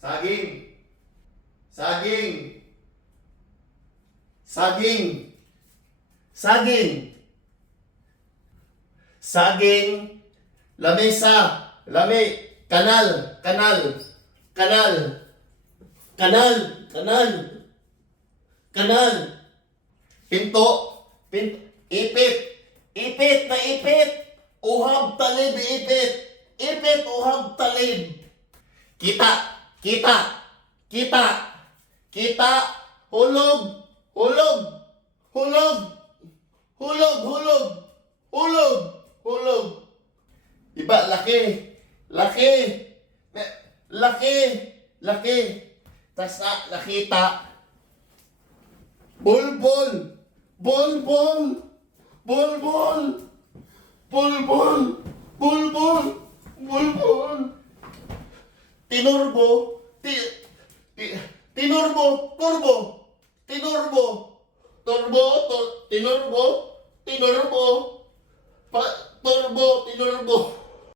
Saging. Saging. Saging. Saging. Saging. Lamesa. Lami. Kanal. Kanal. Kanal. Kanal. Kanal. Kanal. Pinto. Ipit. Ipit na ipit. Uhab talib ipit. Ipit uhab talib. Kita. Kita. Kita. Kita. Hulog. Hulog. Hulog. Hulog. Hulog. Hulog. Hulog. Diba? Laki. Laki. Laki. Laki. Tas nakita. Bulbul. Bulbul. Bulbul. Bulbul. Bulbul. Bulbul. Tinurbo. Tinurbo. Turbo. Tinurbo. Turbo. Tinurbo. Tinurbo. Turbo. Tinurbo.